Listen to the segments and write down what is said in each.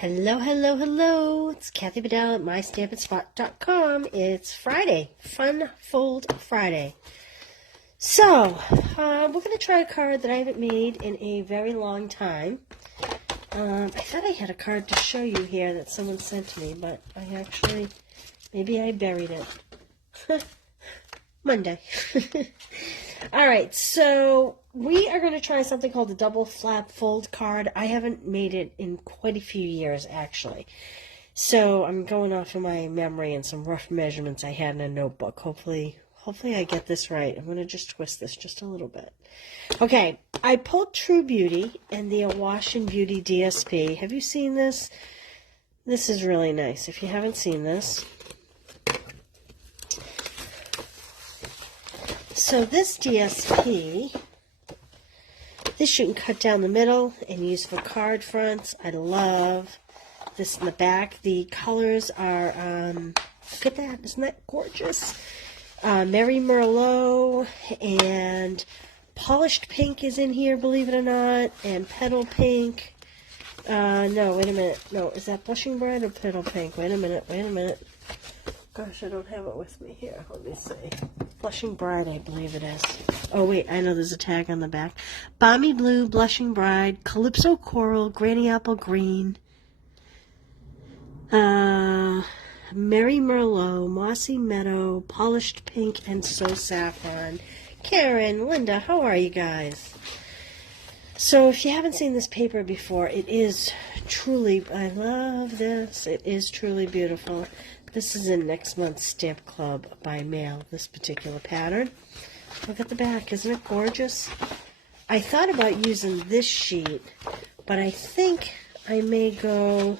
Hello, hello, hello. It's Kathy Bedell at mystampandspot.com. It's Friday, Fun Fold Friday. So, we're going to try a card that I haven't made in a very long time. I thought I had a card to show you here that someone sent me, but maybe I buried it. Monday. All right, so we are going to try something called the double flap fold card. I haven't made it in quite a few years, actually. So I'm going off of my memory and some rough measurements I had in a notebook. Hopefully I get this right. I'm going to just twist this just a little bit. Okay, I pulled True Beauty and the Awash in Beauty DSP. Have you seen this? This is really nice. If you haven't seen this. So this DSP, this you can cut down the middle and use for card fronts. I love this in the back. The colors are, look at that, isn't that gorgeous? Mary Merlot and Polished Pink is in here, believe it or not, and Petal Pink. No, wait a minute. No, is that Blushing Bride or Petal Pink? Wait a minute. Gosh, I don't have it with me here. Let me see. Blushing Bride, I believe it is. Oh, wait, I know there's a tag on the back. Balmy Blue, Blushing Bride, Calypso Coral, Granny Apple Green, Mary Merlot, Mossy Meadow, Polished Pink, and So Saffron. Karen, Linda, how are you guys? So if you haven't seen this paper before, it is truly, I love this. It is truly beautiful. This is in next month's Stamp Club by mail, this particular pattern. Look at the back. Isn't it gorgeous? I thought about using this sheet, but I think I may go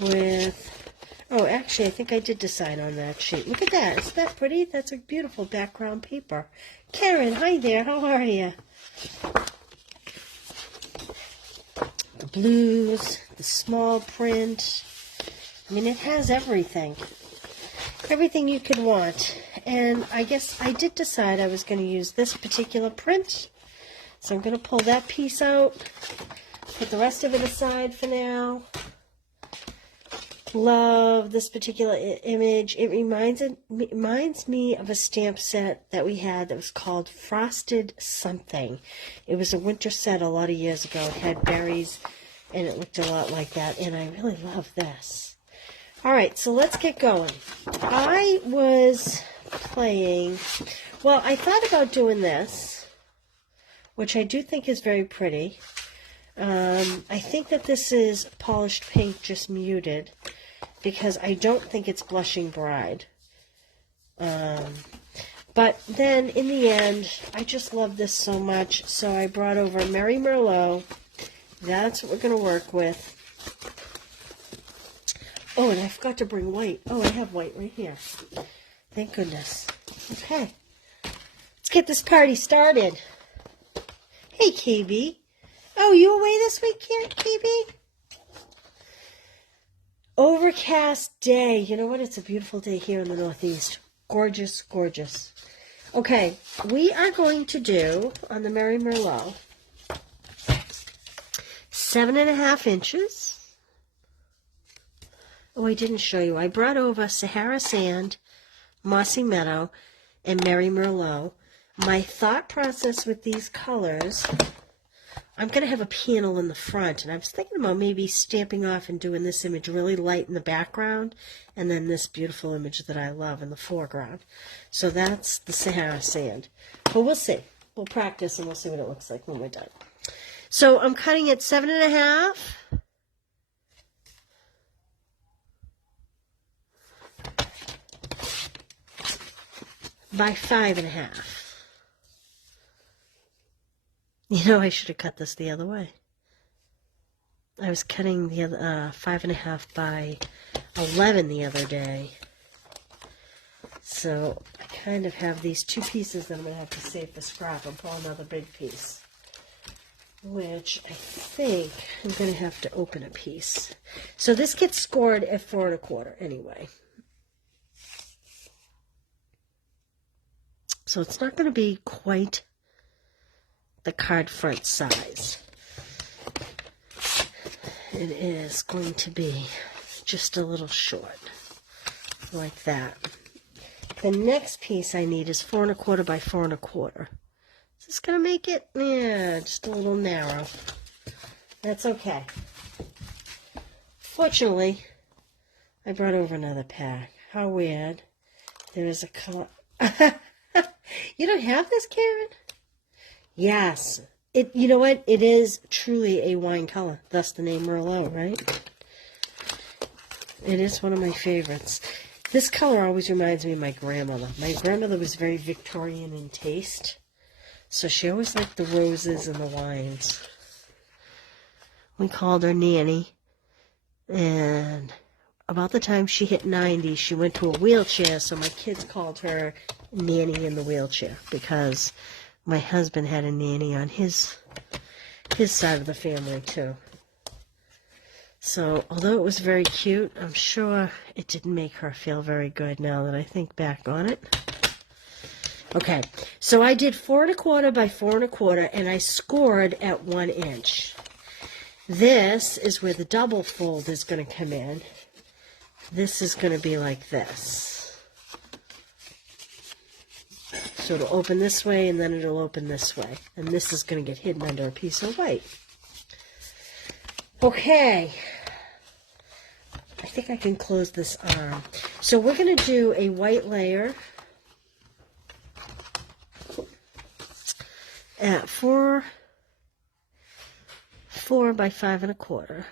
with, oh, actually, I think I did decide on that sheet. Look at that. Isn't that pretty? That's a beautiful background paper. Karen, hi there. How are you? The blues, the small print. I mean, it has everything. Everything you could want. And I guess I did decide I was going to use this particular print. So I'm going to pull that piece out. Put the rest of it aside for now. Love this particular image. It reminds me of a stamp set that we had that was called Frosted Something. It was a winter set a lot of years ago. It had berries, and it looked a lot like that. And I really love this. All right, so let's get going. I was playing, well, I thought about doing this, which I do think is very pretty. I think that this is Polished Pink, just muted, because I don't think it's Blushing Bride. But then, in the end, I just love this so much, so I brought over Mary Merlot. That's what we're going to work with. Oh, and I forgot to bring white. Oh, I have white right here. Thank goodness. Okay. Let's get this party started. Hey, KB. Oh, you away this week, KB? Overcast day. You know what? It's a beautiful day here in the Northeast. Gorgeous, gorgeous. Okay, we are going to do, on the Mary Merlot, 7.5 inches. Oh, I didn't show you. I brought over Sahara Sand, Mossy Meadow, and Mary Merlot. My thought process with these colors, I'm going to have a panel in the front, and I was thinking about maybe stamping off and doing this image really light in the background, and then this beautiful image that I love in the foreground. So that's the Sahara Sand. But we'll see. We'll practice, and we'll see what it looks like when we're done. So I'm cutting it 7.5. by 5.5. You know, I should have cut this the other way. I was cutting the other 5.5 by 11 the other day. So I kind of have these two pieces that I'm going to have to save for scrap and pull another big piece, which I think I'm going to have to open a piece. So this gets scored at 4.25 anyway. So it's not going to be quite the card front size. it is going to be just a little short, like that. The next piece I need is 4 1/4 by 4 1/4. Is this going to make it? Yeah, just a little narrow. That's okay. Fortunately, I brought over another pack. How weird. There is a color. You don't have this, Karen? Yes. You know what? It is truly a wine color. Thus the name Merlot, right? It is one of my favorites. This color always reminds me of my grandmother. My grandmother was very Victorian in taste. So she always liked the roses and the wines. We called her Nanny. And about the time she hit 90, she went to a wheelchair. So my kids called her Nanny in the wheelchair. Because my husband had a nanny on his side of the family too. So, although it was very cute, I'm sure it didn't make her feel very good now that I think back on it. Okay, so I did 4 1/4 by 4 1/4, and I scored at 1 inch. This is where the double fold is going to come in. This is going to be like this. So it'll open this way, and then it'll open this way. And this is going to get hidden under a piece of white. Okay. I think I can close this arm. So we're going to do a white layer at 4 by 5 1/4.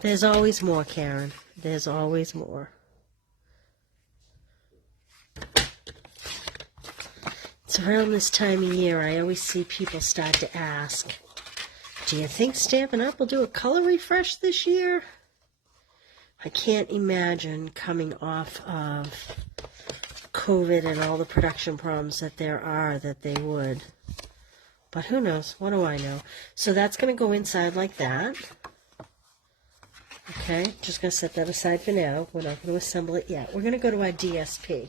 There's always more, Karen. There's always more. It's around this time of year I always see people start to ask, do you think Stampin' Up! Will do a color refresh this year? I can't imagine coming off of COVID and all the production problems that there are that they would. But who knows? What do I know? So that's going to go inside like that. Okay, just going to set that aside for now. We're not going to assemble it yet. We're going to go to our DSP.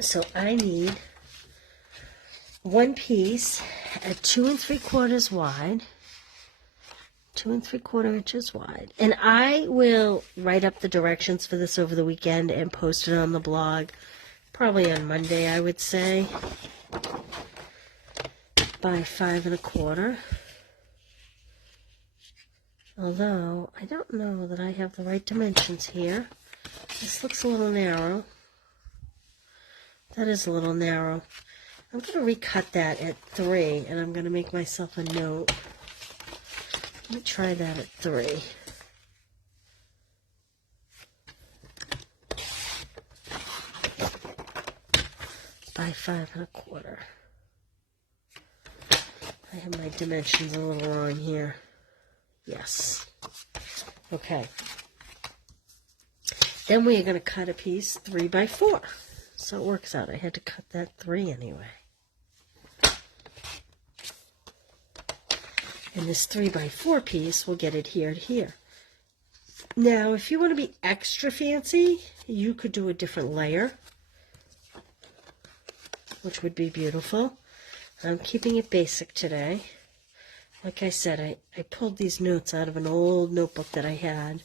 So I need one piece at 2 3/4 wide, 2 3/4 inches wide. And I will write up the directions for this over the weekend and post it on the blog, probably on Monday, I would say, by 5 1/4. Although, I don't know that I have the right dimensions here. This looks a little narrow. That is a little narrow. I'm going to recut that at 3, and I'm going to make myself a note. Let me try that at 3. By 5 1/4. I have my dimensions a little wrong here. Yes. Okay. Then we are going to cut a piece 3 by 4. So it works out. I had to cut that 3 anyway. And this 3 by 4 piece will get adhered here. Now, if you want to be extra fancy, you could do a different layer, which would be beautiful. I'm keeping it basic today. Like I said, I pulled these notes out of an old notebook that I had.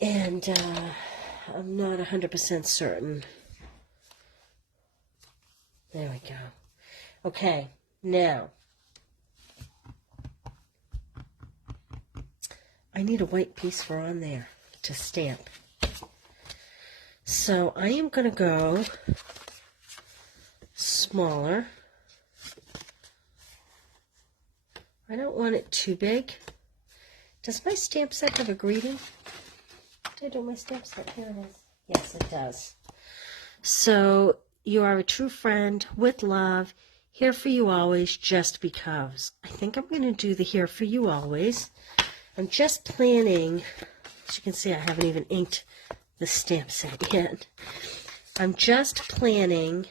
And I'm not 100% certain. There we go. Okay, now I need a white piece for on there to stamp. So I am going to go smaller. I don't want it too big. Does my stamp set have a greeting? Did I do my stamp set? Here it is. Yes, it does. So, you are a true friend, with love, here for you always, just because. I think I'm going to do the here for you always. I'm just planning, as you can see, I haven't even inked the stamp set yet. I'm just planning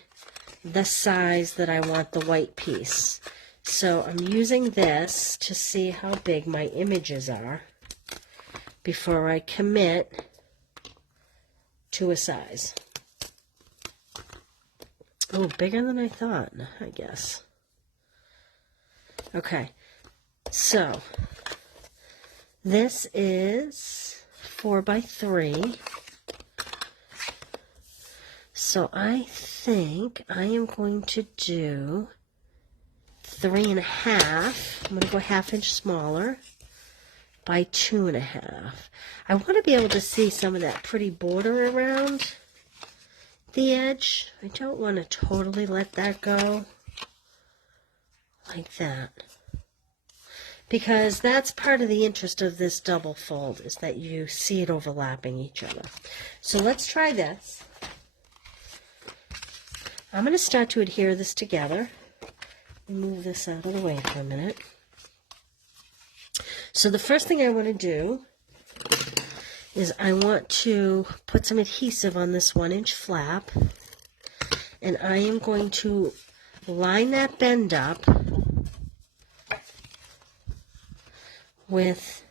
the size that I want the white piece. So I'm using this to see how big my images are before I commit to a size. Oh, bigger than I thought, I guess. Okay, so this is 4x3. So I think I am going to do 3.5. I'm going to go 1/2 inch smaller by 2.5. I want to be able to see some of that pretty border around the edge. I don't want to totally let that go like that, because that's part of the interest of this double fold, is that you see it overlapping each other. So let's try this. I'm going to start to adhere this together. Move this out of the way for a minute. So the first thing I want to do is I want to put some adhesive on this 1-inch flap, and I am going to line that bend up with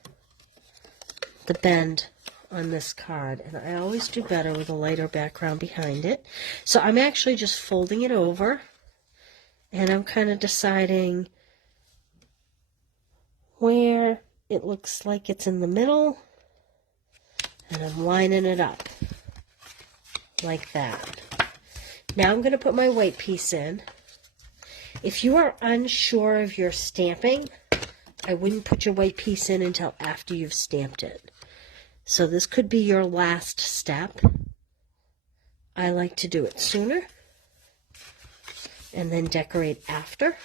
the bend on this card, and I always do better with a lighter background behind it. So I'm actually just folding it over, and I'm kind of deciding where it looks like it's in the middle, and I'm lining it up like that. Now I'm going to put my white piece in. If you are unsure of your stamping, I wouldn't put your white piece in until after you've stamped it. So this could be your last step. I like to do it sooner and then decorate after.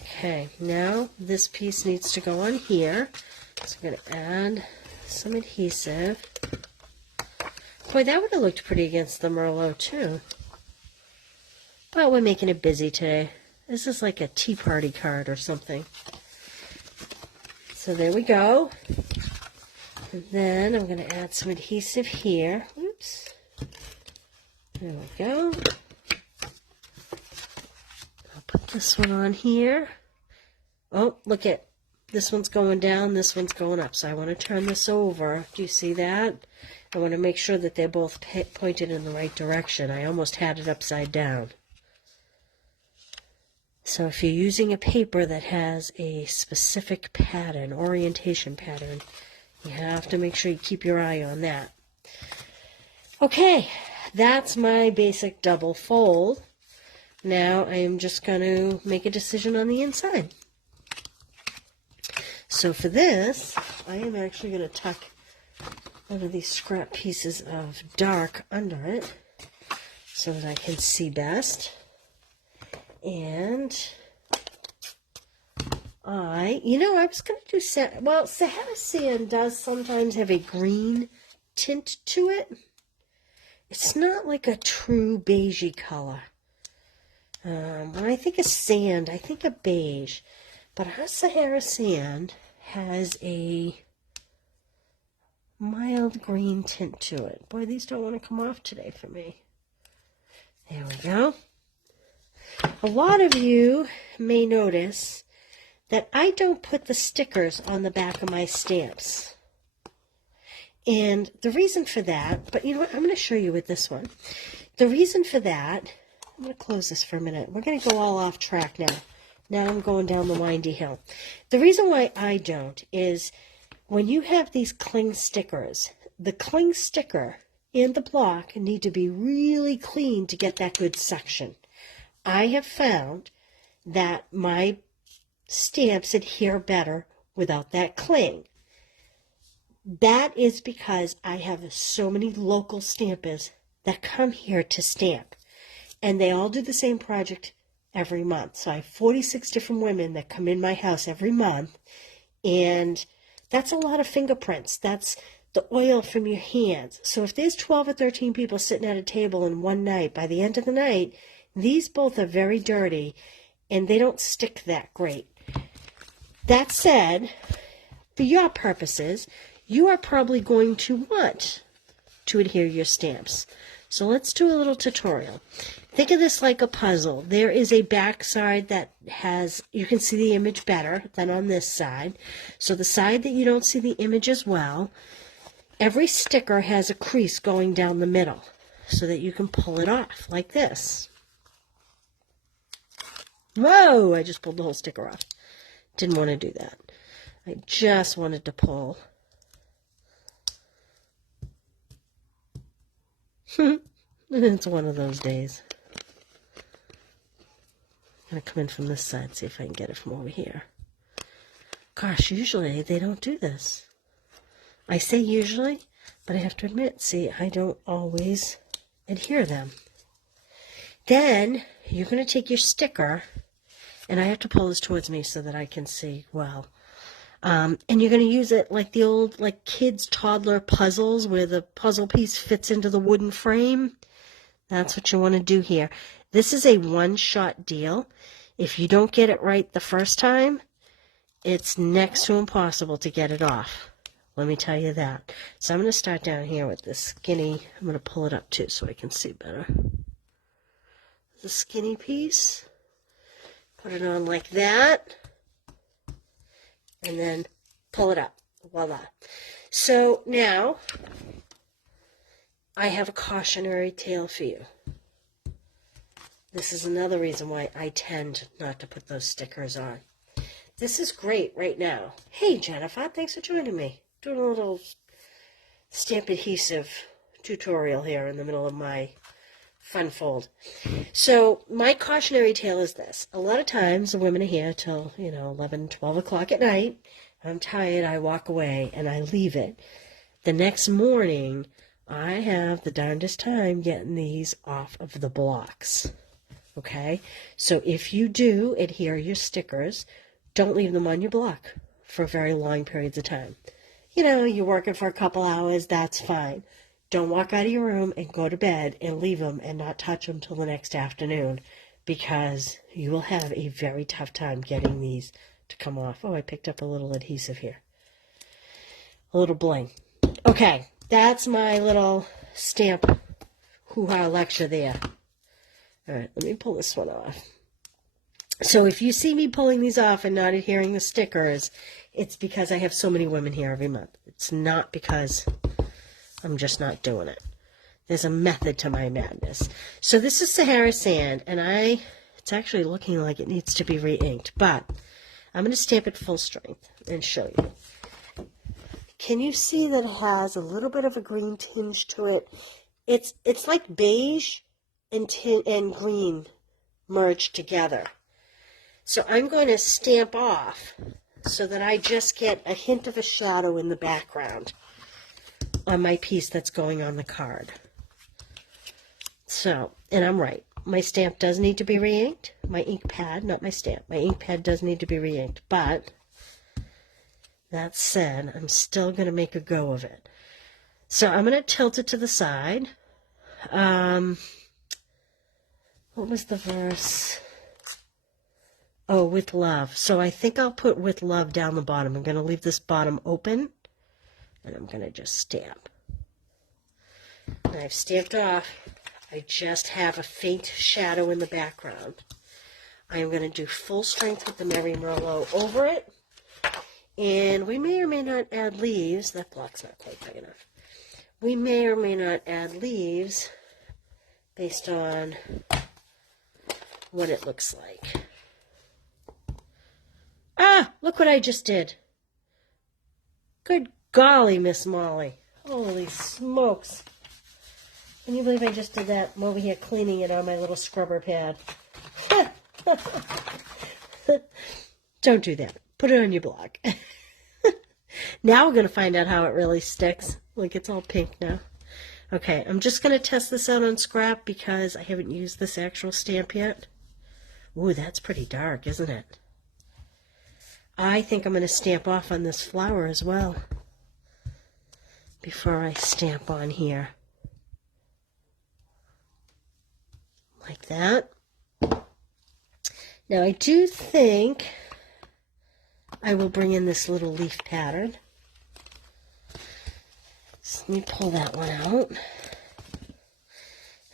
Okay, now this piece needs to go on here. So I'm going to add some adhesive. Boy, that would have looked pretty against the Merlot too. But we're making it busy today. This is like a tea party card or something. So there we go. And then I'm going to add some adhesive here. Oops. There we go. I'll put this one on here. Oh, look at this one's going down, this one's going up. So I want to turn this over. Do you see that? I want to make sure that they're both pointed in the right direction. I almost had it upside down. So if you're using a paper that has a specific pattern, orientation pattern, you have to make sure you keep your eye on that. Okay, that's my basic double fold. Now I am just going to make a decision on the inside. So for this, I am actually going to tuck one of these scrap pieces of dark under it so that I can see best. And I was going to do Sahara sand does sometimes have a green tint to it. It's not like a true beigey color. When I think of sand, I think of beige. But our Sahara sand has a mild green tint to it. Boy, these don't want to come off today for me. There we go. A lot of you may notice that I don't put the stickers on the back of my stamps. And the reason for that, but you know what, I'm going to show you with this one. The reason for that, I'm going to close this for a minute. We're going to go all off track now. Now I'm going down the windy hill. The reason why I don't is when you have these cling stickers, the cling sticker and the block need to be really clean to get that good suction. I have found that my stamps adhere better without that cling. That is because I have so many local stampers that come here to stamp. And they all do the same project every month. So I have 46 different women that come in my house every month. And that's a lot of fingerprints. That's the oil from your hands. So if there's 12 or 13 people sitting at a table in one night, by the end of the night, these both are very dirty and they don't stick that great. That said, for your purposes, you are probably going to want to adhere your stamps. So let's do a little tutorial. Think of this like a puzzle. There is a back side that has, you can see the image better than on this side. So the side that you don't see the image as well, every sticker has a crease going down the middle so that you can pull it off like this. Whoa, I just pulled the whole sticker off. Didn't want to do that. I just wanted to pull. It's one of those days. I'm going to come in from this side, see if I can get it from over here. Gosh, usually they don't do this. I say usually, but I have to admit, see, I don't always adhere them. Then you're going to take your sticker, and I have to pull this towards me so that I can see well. And you're going to use it like the old, like kids' toddler puzzles where the puzzle piece fits into the wooden frame. That's what you want to do here. This is a one-shot deal. If you don't get it right the first time, it's next to impossible to get it off. Let me tell you that. So I'm going to start down here with this skinny. I'm going to pull it up too so I can see better. The skinny piece. Put it on like that. And then pull it up. Voila. So now I have a cautionary tale for you. This is another reason why I tend not to put those stickers on. This is great right now. Hey, Jennifer, thanks for joining me. Doing a little stamp adhesive tutorial here in the middle of my fun fold. So my cautionary tale is this. A lot of times the women are here till, 11, 12 o'clock at night. I'm tired, I walk away, and I leave it. The next morning, I have the darndest time getting these off of the blocks. Okay? So if you do adhere your stickers, don't leave them on your block for very long periods of time. You're working for a couple hours, that's fine. Don't walk out of your room and go to bed and leave them and not touch them till the next afternoon, because you will have a very tough time getting these to come off. Oh, I picked up a little adhesive here. A little bling. Okay, that's my little stamp hoo-ha lecture there. All right, let me pull this one off. So if you see me pulling these off and not adhering the stickers, it's because I have so many women here every month. It's not because I'm just not doing it. There's a method to my madness. So this is Sahara Sand, and it's actually looking like it needs to be re-inked, but I'm going to stamp it full strength and show you. Can you see that it has a little bit of a green tinge to it? It's like beige and green merged together. So I'm going to stamp off so that I just get a hint of a shadow in the background on my piece that's going on the card. So, and I'm right. My stamp does need to be re-inked. My ink pad, not my stamp. My ink pad does need to be re-inked. But, that said, I'm still going to make a go of it. So I'm going to tilt it to the side. What was the verse? Oh, with love. So I think I'll put with love down the bottom. I'm going to leave this bottom open, and I'm going to just stamp. And I've stamped off. I just have a faint shadow in the background. I'm going to do full strength with the Merry Merlot over it. And we may or may not add leaves. That block's not quite big enough. We may or may not add leaves based on what it looks like. Ah, look what I just did. Good golly, Miss Molly. Holy smokes. Can you believe I just did that? I'm over here cleaning it on my little scrubber pad. Don't do that. Put it on your block. Now we're going to find out how it really sticks. Look, it's all pink now. Okay, I'm just going to test this out on scrap because I haven't used this actual stamp yet. Ooh, that's pretty dark, isn't it? I think I'm going to stamp off on this flower as well before I stamp on here. Like that. Now I do think I will bring in this little leaf pattern. So let me pull that one out.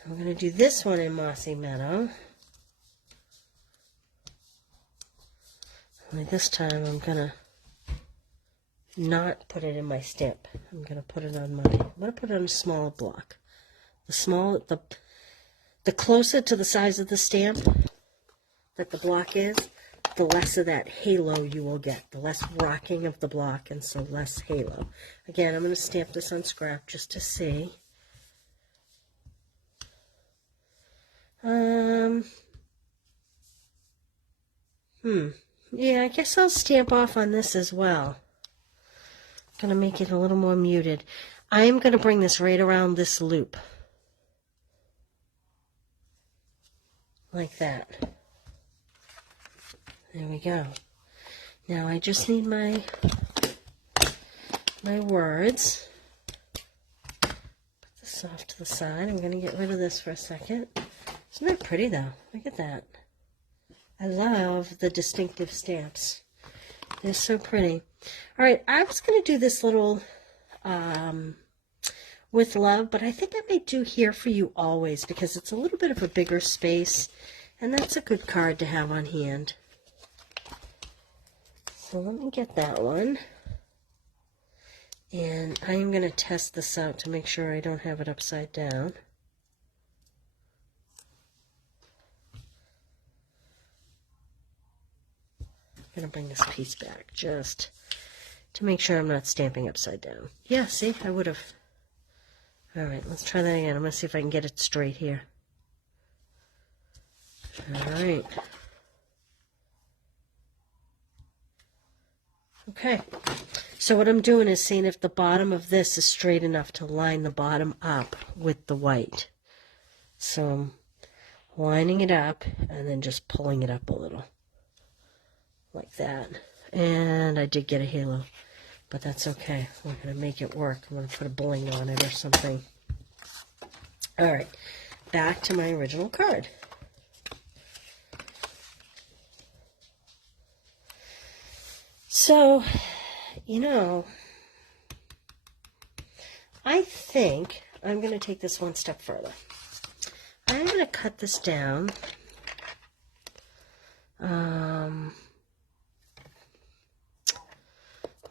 I'm going to do this one in Mossy Meadow. Only this time I'm going to not put it in my stamp. I'm going to put it on I'm going to put it on a smaller block. The closer to the size of the stamp, that the block is, the less of that halo you will get. The less rocking of the block, and so less halo. Again, I'm going to stamp this on scrap just to see. Yeah, I guess I'll stamp off on this as well. I'm going to make it a little more muted. I'm going to bring this right around this loop. Like that. There we go. Now I just need my words. Put this off to the side. I'm going to get rid of this for a second. Isn't that pretty though? Look at that. I love the distinctive stamps. They're so pretty. All right, I was going to do this little with love, but I think I may do Here For You Always because it's a little bit of a bigger space, and that's a good card to have on hand. So let me get that one. And I am going to test this out to make sure I don't have it upside down. I'm going to bring this piece back just to make sure I'm not stamping upside down. Yeah, see, I would have. All right, let's try that again. I'm going to see if I can get it straight here. All right. Okay. So what I'm doing is seeing if the bottom of this is straight enough to line the bottom up with the white. So I'm lining it up and then just pulling it up a little. Like that. And I did get a halo, but that's okay. We're going to make it work. I'm going to put a bling on it or something. All right, back to my original card. So, you know, I think I'm going to take this one step further. I'm going to cut this down.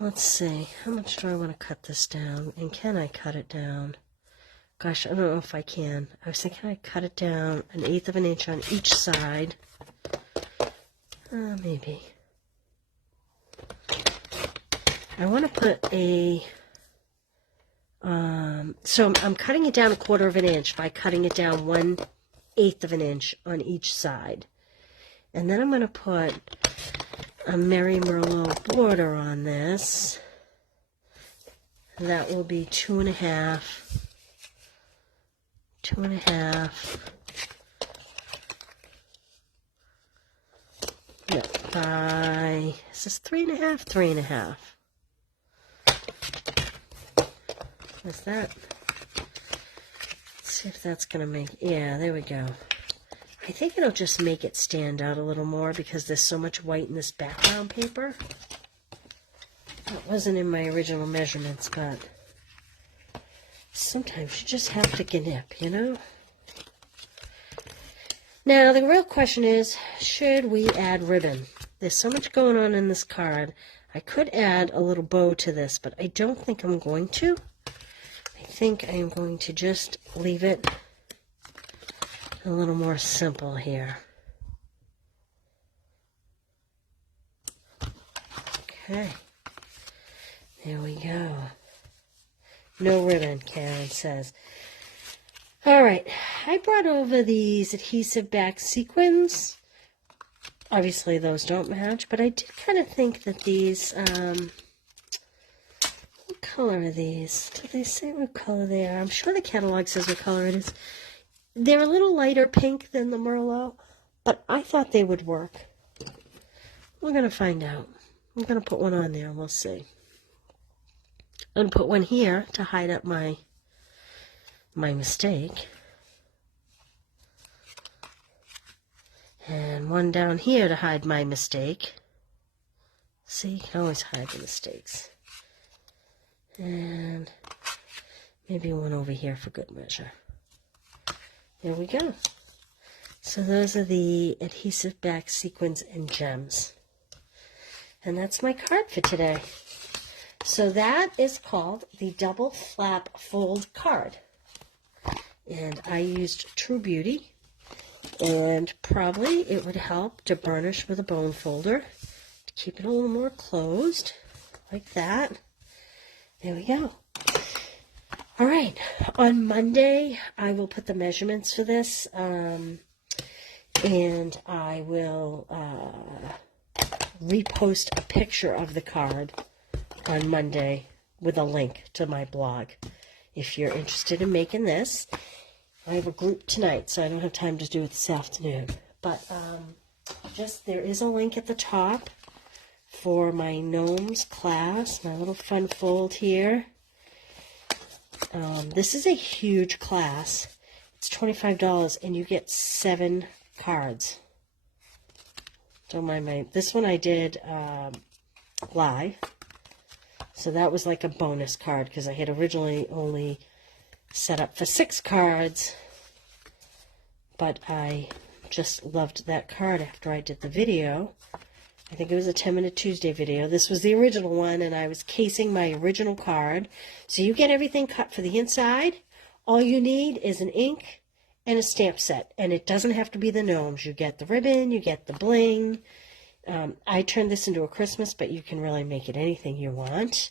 Let's see, how much do I want to cut this down? And can I cut it down? Gosh, I don't know if I can. I was thinking I'd cut it down 1/8 of an inch on each side. Maybe. I want to put a... so I'm cutting it down 1/4 of an inch by cutting it down 1/8 of an inch on each side. And then I'm going to put a Merry Merlot border on this. That will be 2.5 no, by, is this 3.5? 3.5. What's that? Let's see if that's going to make, yeah, there we go. I think it'll just make it stand out a little more because there's so much white in this background paper. That wasn't in my original measurements, but sometimes you just have to knip, you know? Now, the real question is, should we add ribbon? There's so much going on in this card. I could add a little bow to this, but I don't think I'm going to. I think I'm going to just leave it a little more simple here. Okay. There we go. No ribbon, Karen says. All right. I brought over these adhesive back sequins. Obviously, those don't match, but I did kind of think that these, what color are these? Do they say what color they are? I'm sure the catalog says what color it is. They're a little lighter pink than the Merlot, but I thought they would work. We're going to find out. I'm going to put one on there. We'll see. I'm going to put one here to hide up my mistake. And one down here to hide my mistake. See, you can always hide the mistakes. And maybe one over here for good measure. There we go. So those are the adhesive back sequins and gems. And that's my card for today. So that is called the Double Flap Fold Card. And I used True Beauty. And probably it would help to burnish with a bone folder to keep it a little more closed, like that. There we go. All right, on Monday, I will put the measurements for this, and I will repost a picture of the card on Monday with a link to my blog. If you're interested in making this, I have a group tonight, so I don't have time to do it this afternoon. But there is a link at the top for my gnomes class, my little fun fold here. This is a huge class. It's $25, and you get 7 cards. Don't mind this one I did live. So that was like a bonus card because I had originally only set up for 6 cards. But I just loved that card after I did the video. I think it was a 10-minute Tuesday video. This was the original one, and I was casing my original card. So you get everything cut for the inside. All you need is an ink and a stamp set, and it doesn't have to be the gnomes. You get the ribbon, you get the bling. I turned this into a Christmas, but you can really make it anything you want.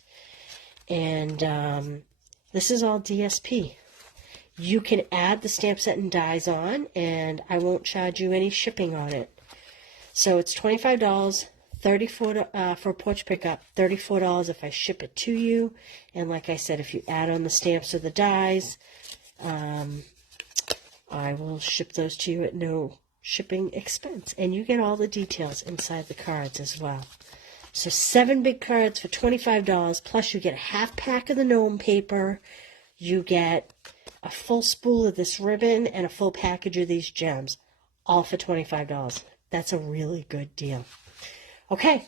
And this is all DSP. You can add the stamp set and dies on, and I won't charge you any shipping on it. So it's $25, $34 for porch pickup, $34 if I ship it to you. And like I said, if you add on the stamps or the dies, I will ship those to you at no shipping expense. And you get all the details inside the cards as well. So 7 big cards for $25, plus you get a half pack of the gnome paper. You get a full spool of this ribbon and a full package of these gems, all for $25. That's a really good deal. Okay,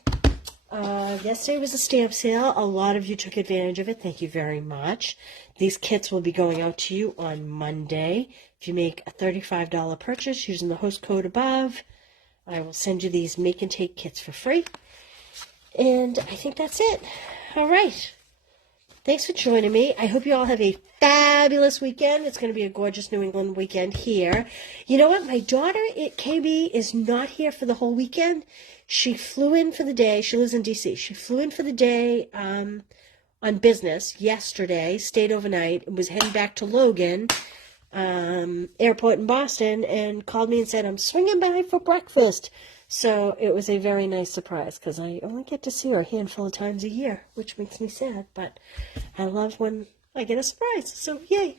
yesterday was a stamp sale. A lot of you took advantage of it. Thank you very much. These kits will be going out to you on Monday. If you make a $35 purchase using the host code above, I will send you these make and take kits for free. And I think that's it. All right. Thanks for joining me. I hope you all have a fabulous weekend. It's going to be a gorgeous New England weekend here. You know what? My daughter at KB is not here for the whole weekend. She flew in for the day. She lives in D.C. She flew in for the day on business yesterday, stayed overnight, and was heading back to Logan airport in Boston, and called me and said, I'm swinging by for breakfast. So it was a very nice surprise because I only get to see her a handful of times a year, which makes me sad, but I love when I get a surprise. So yay.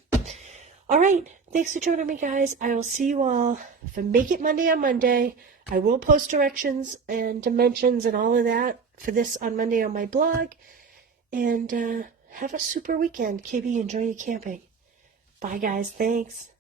All right. Thanks for joining me, guys. I will see you all for Make It Monday on Monday. I will post directions and dimensions and all of that for this on Monday on my blog. And have a super weekend. KB, enjoy your camping. Bye, guys. Thanks.